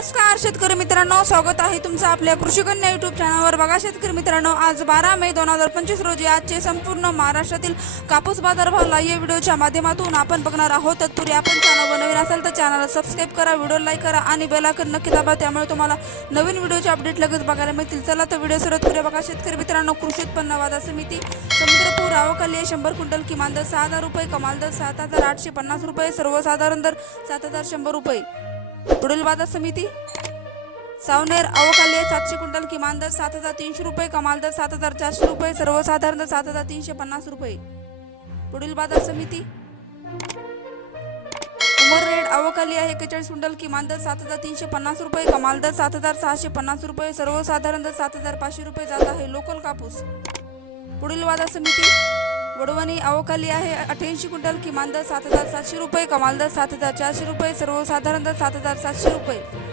नमस्कार शेतकरी मित्रांनो. स्वागत आहे तुमचं आपल्या कृषीकन्या युट्यूब चॅनलवर बघा शेतकरी मित्रांनो आज बारा मे दोन हजार पंचवीस रोजी आजचे संपूर्ण महाराष्ट्रातील कापूस बाजारभाव या व्हिडिओच्या माध्यमातून आपण बघणार आहोत. तत्पूर्वी आपण चॅनलवर नवीन असाल तर चॅनलला सबस्क्राईब करा व्हिडिओ लाईक करा आणि बेलाकन नक्की दाबा. त्यामुळे तुम्हाला नवीन व्हिडिओचे अपडेट लगेच बघायला मिळतील. चला तर व्हिडिओ सुरुवात करूया. बघा शेतकरी मित्रांनो कृषी उत्पन्न बाजार समिती समुद्रपूर आवकाली शंभर क्विंटल किमान दर सहा हजार रुपये कमाल दर सात हजार आठशे पन्नास रुपये सर्वसाधारण दर सात हजार शंभर रुपये. पुढील बाजार समिती. सावनेर अवकाले सातशे क्विंटल किमान दर सात हजार तीनशे रुपये कमाल दर सात हजार चारशे रुपये सर्वसाधारण दर सात हजार तीनशे पन्नास रुपये. पुढील बाजार समिती. उमर रेड अवकाली आहे एकेचाळीस क्विंटल किमान दर सात हजार तीनशे पन्नास रुपये कमाल दर सात हजार सहाशे पन्नास रुपये सर्वसाधारण दर सात हजार पाचशे रुपये जात आहे लोकल कापूस. पुढील बाजार समिती. वडवणी अवकाली आहे. अठ्याऐंशी क्विंटल किमान दर सात हजार सातशे रुपये कमाल दर सात हजार चारशे रुपये सर्वसाधारण दर सात हजार सातशे रुपये.